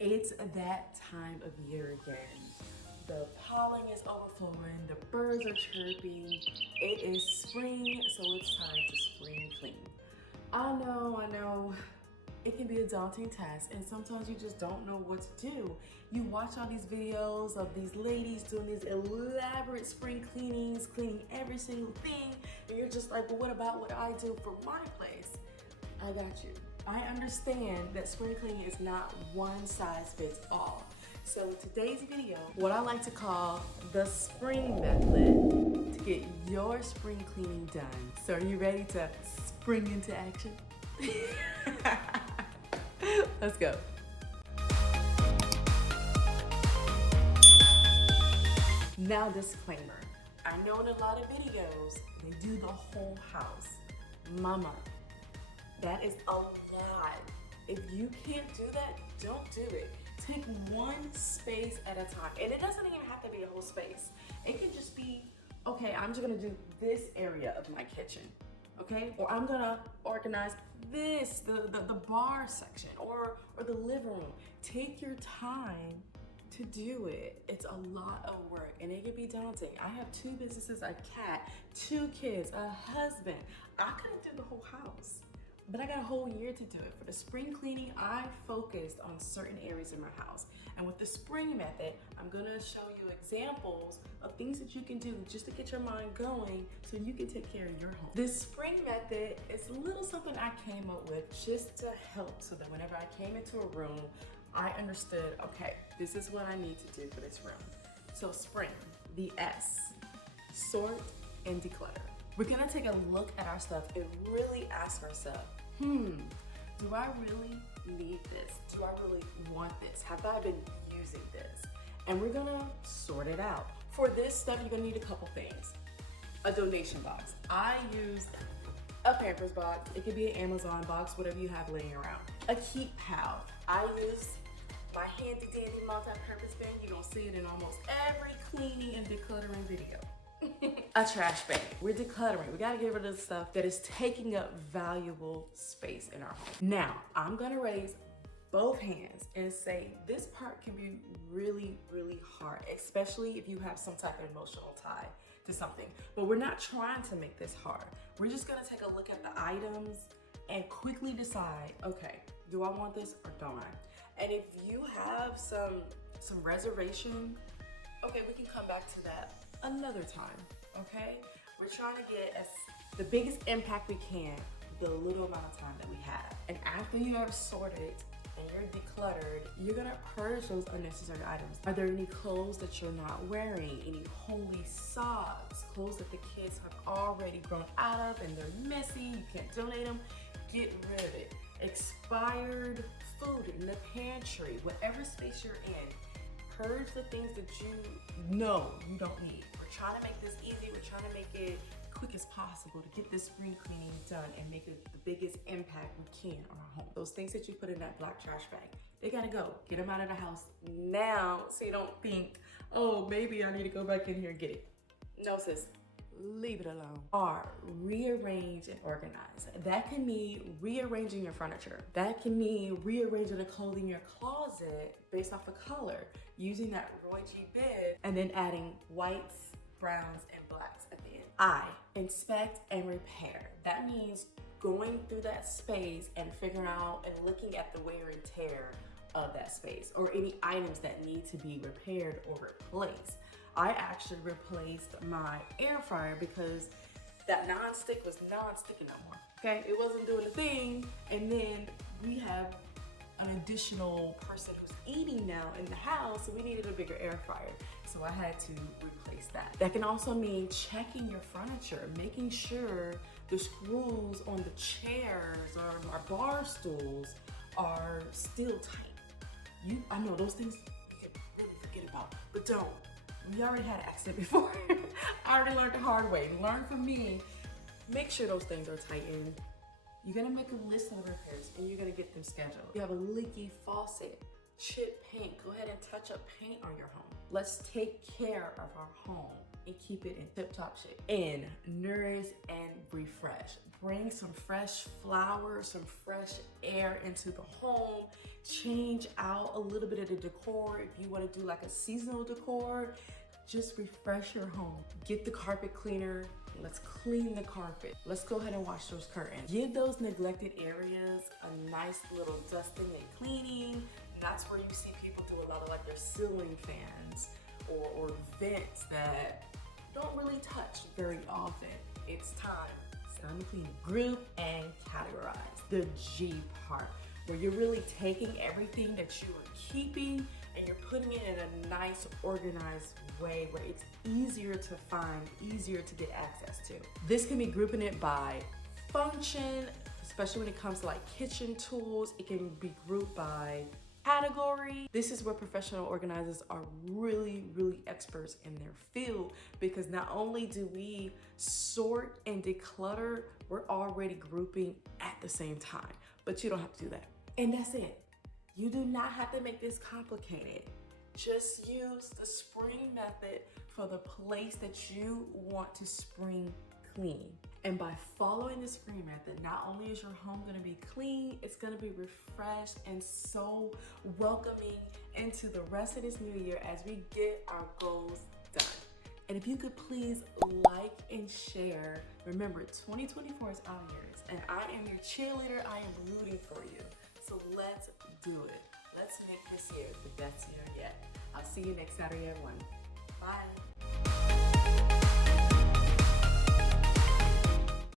It's that time of year again. The pollen is overflowing, the birds are chirping. It is spring, so it's time to spring clean. I know. It can be a daunting task, and sometimes you just don't know what to do. You watch all these videos of these ladies doing these elaborate spring cleanings, cleaning every single thing, and you're just like, well, what about what I do for my place? I got you. I understand that spring cleaning is not one size fits all. So in today's video, what I like to call the spring method to get your spring cleaning done. So are you ready to spring into action? Let's go. Now, disclaimer. I know in a lot of videos, they do the whole house. Mama, that is a lot. If you can't do that, don't do it. Take one space at a time. And it doesn't even have to be a whole space. It can just be, okay, I'm just gonna do this area of my kitchen. Okay, or I'm gonna organize this, the bar section, or the living room. Take your time to do it. It's a lot of work and it can be daunting. I have 2 businesses, a cat, 2 kids, a husband. I couldn't do the whole house, but I got a whole year to do it. For the spring cleaning, I focused on certain areas in my house. And with the spring method, I'm gonna show you examples of things that you can do just to get your mind going so you can take care of your home. This spring method is a little something I came up with just to help so that whenever I came into a room, I understood, okay, this is what I need to do for this room. So spring, the S, sort and declutter. We're gonna take a look at our stuff and really ask ourselves, do I really need this? Do I really want this? Have I been using this? And we're gonna sort it out. For this stuff, you're gonna need a couple things. A donation box. I use a Pampers box. It could be an Amazon box, whatever you have laying around. A keep pal. I use my handy dandy multi-purpose bin. You're gonna see it in almost every cleaning and decluttering video. A trash bag. We're decluttering. We gotta get rid of the stuff that is taking up valuable space in our home. Now, I'm gonna raise both hands and say this part can be really, really hard, especially if you have some type of emotional tie to something. But we're not trying to make this hard. We're just gonna take a look at the items and quickly decide, okay, do I want this or don't I? And if you have some reservation, okay, we can come back to that another time, okay? We're trying to get the biggest impact we can with the little amount of time that we have. And after you have sorted and you're decluttered, you're gonna purge those unnecessary items. Are there any clothes that you're not wearing? Any holy socks? Clothes that the kids have already grown out of and they're messy, you can't donate them? Get rid of it. Expired food in the pantry, whatever space you're in, purge the things that you know you don't need. We're trying to make this easy. We're trying to make it quick as possible to get this spring cleaning done and make it the biggest impact we can on our home. Those things that you put in that black trash bag, they gotta go. Get them out of the house now so you don't think, oh, maybe I need to go back in here and get it. No, sis. Leave it alone. Or rearrange and organize. That can mean rearranging your furniture. That can mean rearranging the clothing in your closet based off of color, using that Roy G. Biv, and then adding whites, browns, and blacks at the end. I, inspect and repair. That means going through that space and figuring out and looking at the wear and tear of that space or any items that need to be repaired or replaced. I actually replaced my air fryer because that non-stick was non-sticking no more, okay? It wasn't doing the thing, and then we have an additional person who's eating now in the house, so we needed a bigger air fryer, so I had to replace that. That can also mean checking your furniture, making sure the screws on the chairs or our bar stools are still tight. I know those things you can really forget about, but don't. We already had an accident before. I already learned the hard way. Learn from me. Make sure those things are tightened. You're gonna make a list of repairs and you're gonna get them scheduled. You have a leaky faucet, chip paint, go ahead and touch up paint on your home. Let's take care of our home and keep it in tip-top shape. And nourish and refresh. Bring some fresh flowers, some fresh air into the home. Change out a little bit of the decor. If you want to do like a seasonal decor, just refresh your home. Get the carpet cleaner. Let's clean the carpet. Let's go ahead and wash those curtains. Give those neglected areas a nice little dusting and cleaning. And that's where you see people do a lot of like their ceiling fans or vents that don't really touch very often. It's time to clean. Group and categorize. The G part, where you're really taking everything that you are keeping and you're putting it in a nice, organized way where it's easier to find, easier to get access to. This can be grouping it by function, especially when it comes to like kitchen tools. It can be grouped by category. This is where professional organizers are really, really experts in their field, because not only do we sort and declutter, we're already grouping at the same time, but you don't have to do that. And that's it. You do not have to make this complicated. Just use the spring method for the place that you want to spring clean. And by following the spring method, not only is your home gonna be clean, it's gonna be refreshed and so welcoming into the rest of this new year as we get our goals done. And if you could please like and share. Remember, 2024 is our years, and I am your cheerleader. I am rooting for you. So let's do it. Let's make this year the best year yet. I'll see you next Saturday at 1. Bye.